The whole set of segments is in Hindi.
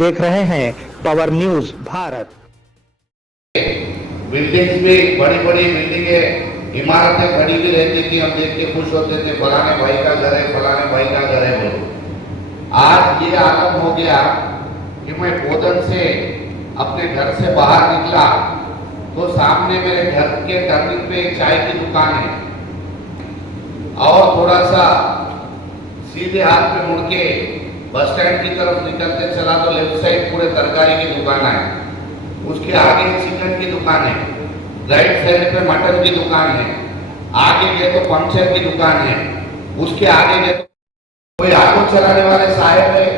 देख रहे हैं पावर न्यूज भारत। बिल्डिंग्स भी बड़ी बड़ी बिल्डिंगें इमारतें खड़ी भी रहती थी, हम देख के खुश होते थे, फलाने भाई का घर है, फलाने भाई का घर है बोलो। आज ये आलम हो गया कि मैं बोधन से अपने घर से बाहर निकला तो सामने मेरे घर के टर्निंग पे एक चाय की दुकान है और थोड़ा सा सीधे हाथ पे मुड़ के बस स्टैंड की तरफ निकलते चला तो लेफ्ट साइड पूरे तरकारी की दुकान है, उसके आगे चिकन की दुकान है, राइट साइड पे मटन की दुकान है, आगे गए तो पंचर की दुकान है, उसके आगे गए तो कोई ऑटो चलाने वाले साहब है।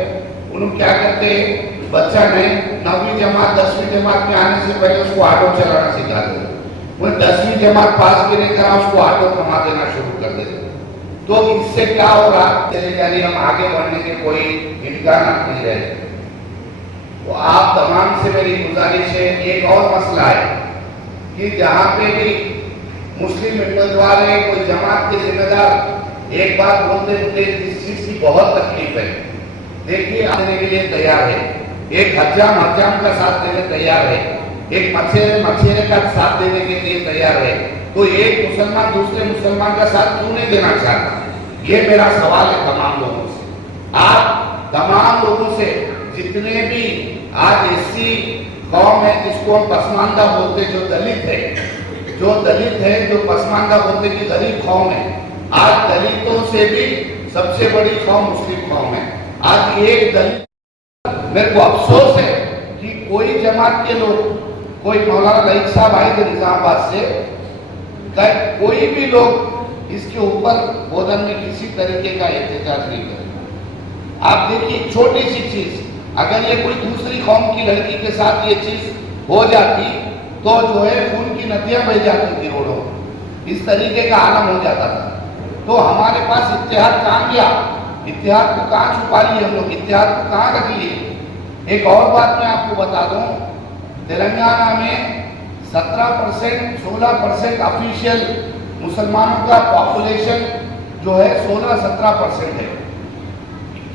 उन्होंने क्या करते हैं, बच्चा नहीं 9वीं जमात 10वीं जमात में आने से पहले उसको ऑटो चलाना सिखा देते, वो 10वीं जमात पास भी नहीं करा उसको ऑटो कमा देना शुरू कर देते। तो इससे क्या हो रहा, यानी हम आगे बढ़ने के कोई इम्कान नहीं रहे। तो आप तमाम से मेरी गुजारिश है, एक और मसला है कि जहां पे भी मुस्लिम उम्मीदवार है, कोई जमात के जिम्मेदार एक बात बोलते मुझे इस चीज की बहुत तकलीफ है। देखिए आने के लिए तैयार है, एक हज्जाम का साथ देने तैयार है, एक मछेरे का साथ देने के लिए तैयार है, तो एक मुसलमान दूसरे मुसलमान का साथ क्यों नहीं देना चाहता? ये मेरा सवाल है तमाम लोगों से। आप तमाम लोगों से, जितने भी आज ऐसी कौम है जिसको हम पसमानदा बोलते, जो दलित है, जो पसमानदा बोलते कि गरीब कौम है, आज दलितों से भी सबसे बड़ी कौम मुस्लिम कौम है। आज एक दलित, मेरे को अफसोस है कि कोई जमात के लोग, कोई मौलाना लईक साहब आए थे निजामाबाद से, कोई भी लोग इसके ऊपर बोधन में किसी तरीके का एहतजाज नहीं करेगा। आप देखिए छोटी सी चीज, अगर ये कोई दूसरी कौम की लड़की के साथ ये चीज हो जाती तो जो है खून की नदियां बह जाती थी रोडों, इस तरीके का आलम हो जाता था। तो हमारे पास इत्तेहाद कहाँ गया? इत्तेहाद को कहाँ छुपा लिए हम लोग, इत्तेहाद को कहाँ रख लिए? एक और बात मैं आपको बता दूं, तेलंगाना में 17% 16% ऑफिशियल मुसलमानों का पॉपुलेशन जो है 16-17% है,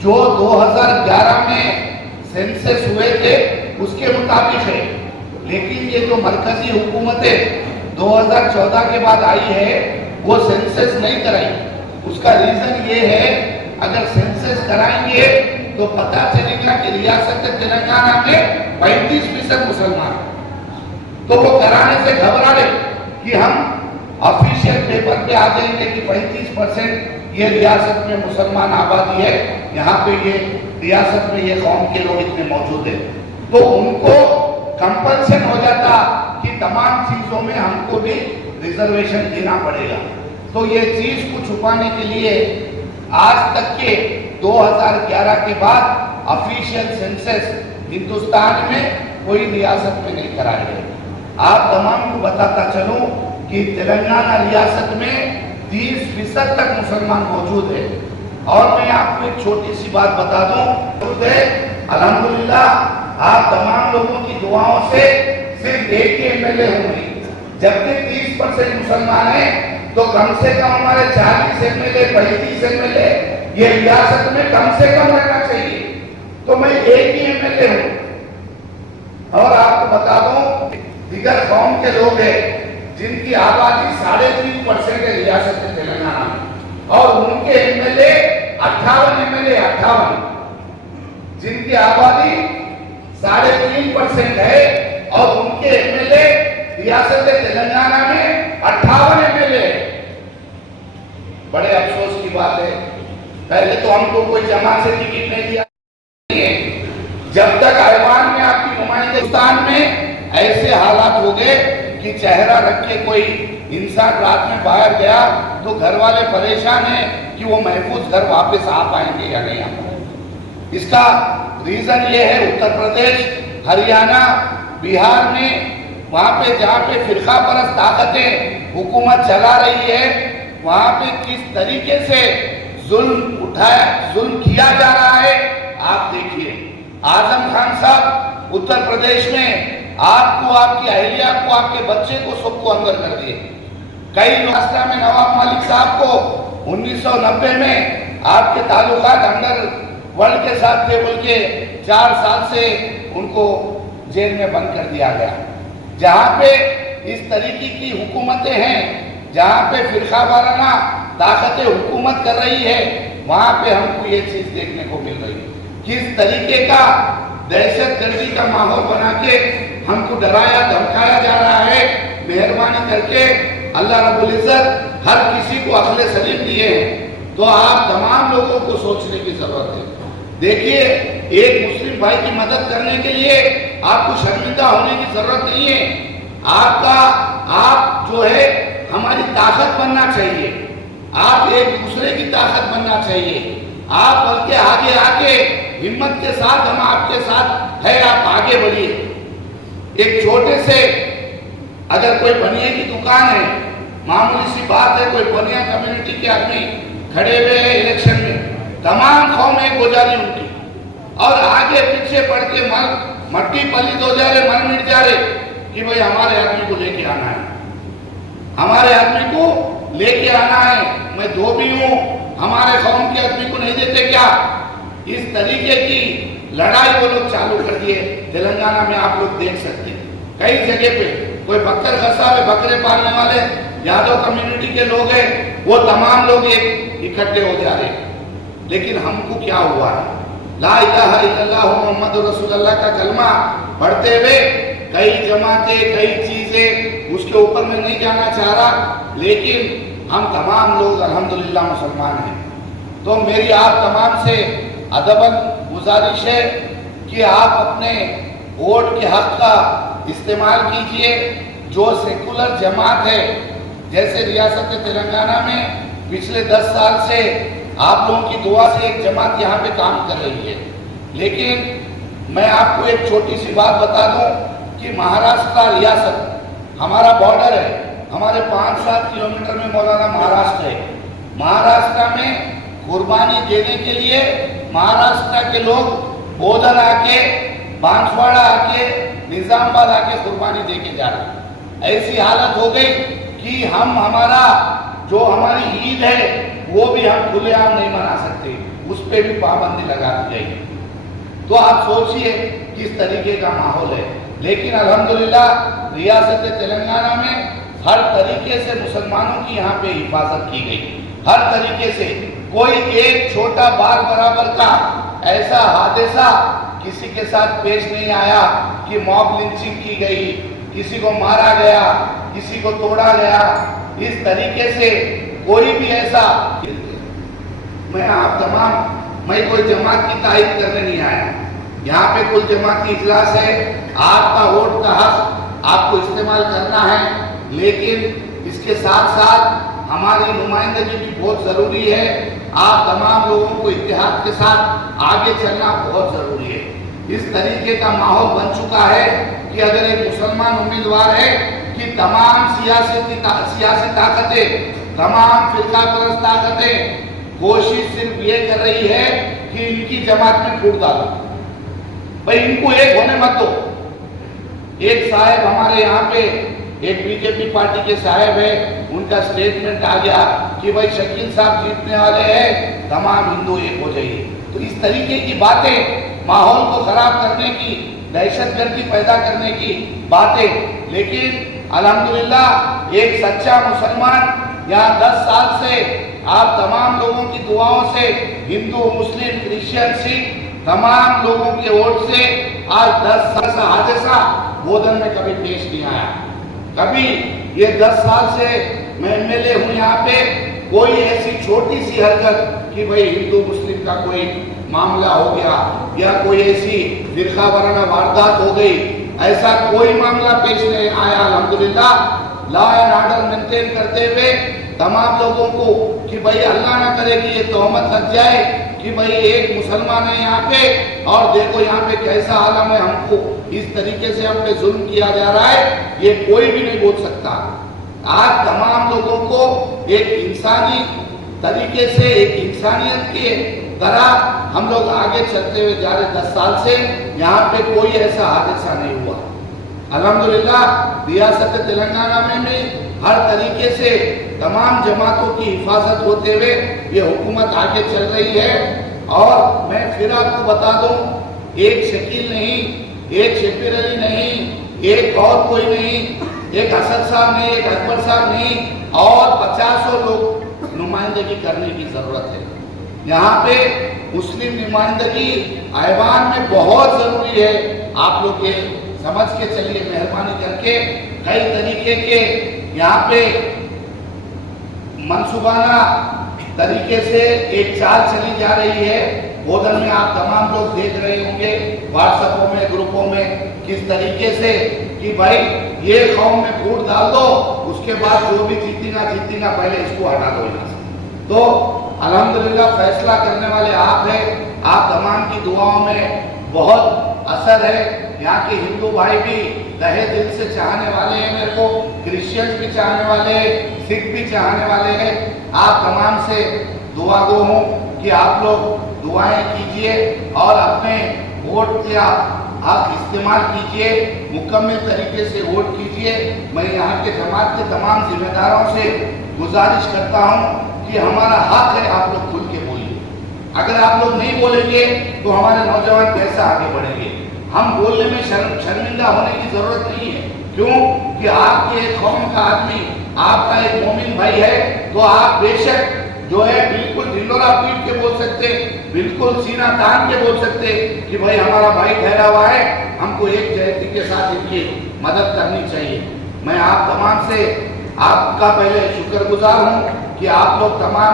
जो 2011 में सेंसस हुए थे उसके मुताबिक है। लेकिन ये जो मरकजी हुकूमतें 2014 के बाद आई है वो सेंसस नहीं कराई। उसका रीजन ये है, अगर सेंसस कराएंगे तो पता चलेगा कि रियासत तेलंगाना में 35% मुसलमान, तो वो कराने से घबरा रहे कि हम ऑफिशियल पेपर पे आ जाएंगे कि 35% ये रियासत में मुसलमान आबादी है, यहाँ पे ये रियासत में ये कौम के लोग इतने मौजूद हैं, तो उनको कंपल्सन हो जाता कि तमाम चीजों में हमको भी रिजर्वेशन देना पड़ेगा। तो ये चीज को छुपाने के लिए आज तक के 2011 के बाद ऑफिशियल सेंसस हिंदुस्तान में कोई रियासत में नहीं कराया गया। आप तमाम को बताता चलूं कि तेलंगाना रियासत में 30% तक मुसलमान मौजूद है। और मैं आपको एक छोटी सी बात बता दूं, अल्हम्दुलिल्लाह आप तमाम लोगों की दुआओं से सिर्फ एक ही एमएलए होंगे। जब तक 30% मुसलमान है तो कम से कम हमारे 40 एमएलए 35 एमएलए ये रियासत में कम से कम रहना चाहिए। तो मैं एक ही एमएलए हूं। और आपको बता दूं, दिगर कौम के लोग हैं जिनकी आबादी 3.5% है रियासत तेलंगाना में, और उनके एमएलए 58 एमएलए 58, जिनकी आबादी 3.5% है और उनके एमएलए रियासत तेलंगाना में 58 एमएलए। बड़े अफसोस की बात है, पहले तो हमको कोई जमात से टिकट नहीं दिया। जब तक ऐवान में आपकी नुमाइंदे हिंदुस्तान में ऐसे हालात हो गए कि चेहरा रख के कोई इंसान रात में बाहर गया तो घर वाले परेशान हैं कि वो महफूज घर वापस आ पाएंगे या नहीं आ पाएंगे। इसका रीजन ये है, उत्तर प्रदेश, हरियाणा, बिहार में वहां पे जहां पे फिरका परस्त ताकतें हुकूमत चला रही है, वहां पे किस तरीके से जुल्म किया जा रहा है आप देखिए। आजम खान साहब उत्तर प्रदेश में आपको, आपकी अहलिया को, आपके बच्चे को, सबको अंदर कर दिए। कई रास्ता में नवाब मलिक साहब को 1990 में आपके ताल्लुकात अंदर वर्ल्ड के साथ थे बोल के 4 साल से उनको जेल में बंद कर दिया गया। जहाँ पे इस तरीके की हुकूमतें हैं, जहाँ पे फिरका वाराना ताकतें हुकूमत कर रही है, वहाँ पे हमको ये चीज देखने को मिल रही है। किस तरीके का दहशतगर्दी का माहौल बना के हमको डराया धमकाया जा रहा है। मेहरबानी करके अल्लाह रब्बुल इज्जत हर किसी को अक्ल सलीम दिए हैं, तो आप तमाम लोगों को सोचने की जरूरत है। देखिए, एक मुस्लिम भाई की मदद करने के लिए आपको शर्मिंदा होने की जरूरत नहीं है। आप जो है हमारी ताकत बनना चाहिए, आप एक दूसरे की ताकत बनना चाहिए। आप बल्कि आगे आके हिम्मत के साथ हम आपके साथ है, आप आगे बढ़िए। एक छोटे से अगर कोई बनिए की दुकान है, मामूली सी बात है, कोई बनिया कम्युनिटी के आदमी खड़े हुए हैं इलेक्शन में, तमाम कौम एक हो जा रही उनकी, और आगे पीछे पड़ के मट्टी पलित हो जा रहे, मन मिट जा रहे कि भाई हमारे आदमी को लेके आना है, हमारे आदमी को लेके आना है, मैं धोबी हूं, हमारे कौम के आदमी को नहीं देते क्या? इस तरीके की लड़ाई वो लोग चालू कर दिए। तेलंगाना में आप लोग देख सकते हैं कई जगह पे कोई बकर खसा है, बकरे पालने वाले यादव कम्युनिटी के लोग हैं, वो तमाम लोग एक इकट्ठे हो जा रहे हैं। लेकिन हमको क्या हुआ है? ला इलाहा इल्लल्लाह मुहम्मद रसूलुल्लाह का कलमा पढ़ते हुए कई जमातें, कई चीजें, उसके ऊपर मैं नहीं जाना चाह रहा, लेकिन हम तमाम लोग अल्हम्दुलिल्लाह मुसलमान हैं। तो मेरी आप तमाम से अदबन गुजारिश है कि आप अपने वोट के हक का इस्तेमाल कीजिए। जो सेकुलर जमात है, जैसे रियासत तेलंगाना में पिछले 10 साल से आप लोगों की दुआ से एक जमात यहाँ पे काम कर रही है, लेकिन मैं आपको एक छोटी सी बात बता दूं कि महाराष्ट्र रियासत हमारा बॉर्डर है, हमारे 5-7 किलोमीटर में मौलाना महाराष्ट्र है। महाराष्ट्र में कुर्बानी देने के लिए महाराष्ट्र के लोग बोधन आके, बांसवाड़ा आके, निजामाबाद आके कुर्बानी देके जा रहे हैं। ऐसी हालत हो गई कि हम हमारा जो हमारी ईद है वो भी हम खुलेआम नहीं मना सकते, उस पर भी पाबंदी लगा दी गई। तो आप सोचिए किस तरीके का माहौल है। लेकिन अल्हम्दुलिल्लाह रियासत तेलंगाना में हर तरीके से मुसलमानों की यहाँ पे हिफाजत की गई, हर तरीके से। कोई एक छोटा बाल बराबर का ऐसा हादसा किसी के साथ पेश नहीं आया कि मॉब लिंचिंग की गई, किसी को मारा गया, किसी को तोड़ा गया। इस तरीके से कोई भी ऐसा, मैं कोई जमात की तारीफ करने नहीं आया। यहाँ पे कुल जमात की इजलास है, आपका वोट का हक आपको इस्तेमाल करना है, लेकिन इसके साथ साथ हमारी नुमाइंदगी भी बहुत जरूरी है। आप तमाम लोगों को इत्तेहाद के साथ आगे चलना बहुत जरूरी है। इस तरीके का माहौल बन चुका है कि अगर एक मुसलमान उम्मीदवार है कि तमाम सियासी ताकतें, तमाम फिरका परस्त ताकतें कोशिश सिर्फ ये कर रही है कि इनकी जमात में फूट डालो, भाई इनको एक होने मत दो। एक साहब हमारे यहाँ पे, एक बीजेपी पार्टी के साहब है, उनका स्टेटमेंट आ गया कि भाई शकील साहब जीतने वाले हैं, तमाम हिंदू एक हो जाइए। तो इस तरीके की बातें माहौल को खराब करने की, दहशतगर्दी पैदा करने की बातें। लेकिन अल्हम्दुलिल्लाह एक सच्चा मुसलमान यहाँ 10 साल से आप तमाम लोगों की दुआओं से, हिंदू, मुस्लिम, क्रिश्चियन, सिख, तमाम लोगों के वोट से आज 10 साल का हादसा बोधन में कभी पेश नहीं आया। कभी ये 10 साल से मैं एमएलए हूँ यहाँ पे, कोई ऐसी छोटी सी हरकत कि भाई हिंदू मुस्लिम का कोई मामला हो गया या कोई ऐसी फिरका वाराना वारदात हो गई, ऐसा कोई मामला पेश नहीं आया। अल्हम्दुलिल्लाह लॉ एंड ऑर्डर मेंटेन करते हुए तमाम लोगों को कि भाई अल्लाह ना करे कि ये तोहमत लग जाए कि भाई एक मुसलमान है यहाँ पे और देखो यहाँ पे कैसा आलम है, हमको इस तरीके से हम पे जुल्म किया जा रहा है, ये कोई भी नहीं बोल सकता। आज तमाम लोगों को एक इंसानी तरीके से, एक इंसानियत के तरह हम लोग आगे चलते हुए जा रहे। 10 साल से यहाँ पे कोई ऐसा हादसा नहीं हुआ। अल्हम्दुलिल्लाह रियासत तेलंगाना में भी हर तरीके से तमाम जमातों की हिफाजत होते हुए ये हुकूमत आगे चल रही है। और मैं फिर आपको बता दूं, एक शकील नहीं, एक शफीर अली नहीं, एक और कोई नहीं, एक असद साहब नहीं, एक अकबर साहब नहीं, और 50 लोग नुमाइंदगी करने की जरूरत है। यहाँ पे मुस्लिम नुमाइंदगी ऐवान में बहुत जरूरी है। आप लोग ये समझ के चलिए, मेहरबानी करके। कई तरीके के यहाँ पे मनसूबाना तरीके से एक चाल चली जा रही है। बोधन में आप तमाम लोग देख रहे होंगे व्हाट्सएपों में, ग्रुपों में, किस तरीके से कि भाई ये कौम में वोट डाल दो, उसके बाद जो भी जीतेगा पहले इसको हटा दो यहाँ से। तो अल्हम्दुलिल्लाह फैसला करने वाले आप हैं। आप तमाम की दुआओं में बहुत असर है। यहाँ के हिंदू भाई भी तहे दिल से चाहने वाले हैं मेरे को, क्रिश्चियंस भी चाहने वाले हैं, सिख भी चाहने वाले हैं। आप तमाम से दुआ गो हूँ कि आप लोग दुआएं कीजिए और अपने वोट का आप इस्तेमाल कीजिए, मुकम्मल तरीके से वोट कीजिए। मैं यहाँ के जमात के तमाम जिम्मेदारों से गुजारिश करता हूँ कि हमारा हक है, आप लोग खुल के बोलिए। अगर आप लोग नहीं बोलेंगे तो हमारे नौजवान कैसे आगे बढ़ेंगे? हम बोलने में शर्मिंदा होने की जरूरत नहीं है। क्यों कि आपके एक कौम का आदमी, आपका एक मोमिन भाई है, तो आप बेशक जो है बिल्कुल ढिंडोरा पीट के बोल सकते, बिल्कुल सीना तान के बोल सकते कि भाई हमारा भाई ठहरा हुआ है, हमको एक जयंती के साथ इनकी मदद करनी चाहिए। मैं आप तमाम से आपका पहले शुक्रगुजार हूँ कि आप लोग तमाम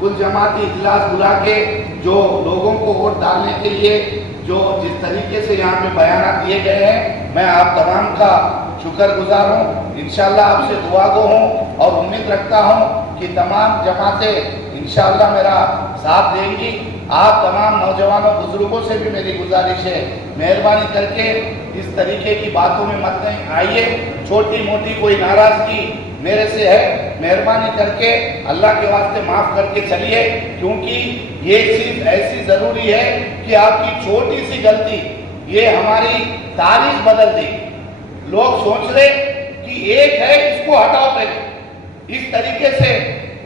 कुल जमाती इजलास बुला के जो लोगों को वोट डालने के लिए जो जिस तरीके से यहाँ पे बयान दिए गए हैं, मैं आप तमाम का शुक्रगुजार हूँ। इंशाल्लाह आपसे दुआ गो हूँ और उम्मीद रखता हूँ कि तमाम जमातें इंशाल्लाह मेरा साथ देंगी। आप तमाम नौजवानों बुजुर्गों से भी मेरी गुजारिश है, मेहरबानी करके इस तरीके की बातों में मत नहीं आइए। छोटी मोटी कोई नाराजगी मेरे से है, मेहरबानी करके अल्लाह के वास्ते माफ करके चलिए, क्योंकि ये चीज ऐसी जरूरी है कि आपकी छोटी सी गलती ये हमारी तारीख बदल देगी। लोग सोच रहे कि एक है, इसको हटाओ पहले, इस तरीके से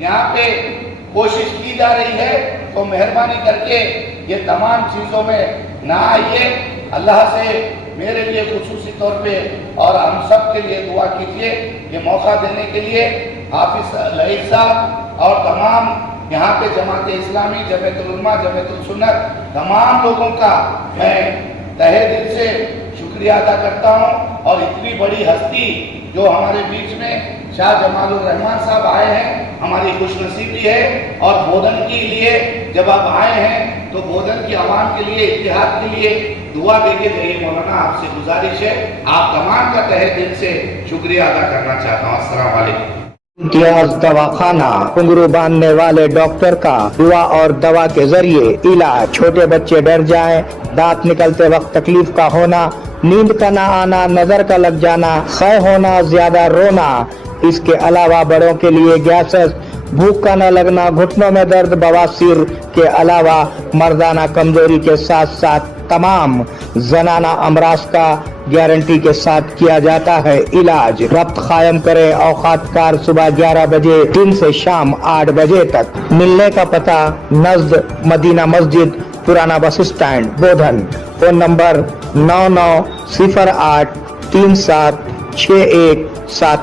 यहाँ पे कोशिश की जा रही है। तो मेहरबानी करके ये तमाम चीजों में ना आइए। अल्लाह से मेरे लिए खुसूसी तौर पे और हम सब के लिए दुआ कीजिए। ये मौका देने के लिए हाफिज लईक साहब और तमाम यहाँ पे जमात इस्लामी, जमीयतुल उलमा, जमीयतुल सुन्नत, तमाम लोगों का मैं तहे दिल से शुक्रिया अदा करता हूँ। और इतनी बड़ी हस्ती जो हमारे बीच में शाह जमालुर रहमान साहब आए हैं, हमारी खुशनसीबी है। और बोधन के लिए जब आप आए हैं तो बोधन की आवाम के लिए, इत्तेहाद के लिए दुआ देके जाइए। मौलाना आपसे गुजारिश है, आप तमाम का तहे दिल से शुक्रिया अदा करना चाहता हूँ। अस्सलाम वालेकुम। इम्तियाज दवाखाना, घुंघरू बांधने वाले डॉक्टर का दुआ और दवा के जरिए इलाज। छोटे बच्चे डर जाएं, दांत निकलते वक्त तकलीफ का होना, नींद का ना आना, नजर का लग जाना, खै होना, ज्यादा रोना। इसके अलावा बड़ों के लिए गैसेस, भूख का न लगना, घुटनों में दर्द, बवासीर के अलावा मर्दाना कमजोरी के साथ साथ तमाम जनाना अमराज का गारंटी के साथ किया जाता है इलाज। रब्त कायम करें औकात कार सुबह 11 बजे दिन से शाम 8 बजे तक। मिलने का पता नज़द मदीना मस्जिद, पुराना बस स्टैंड, बोधन। Phone number 9908376171।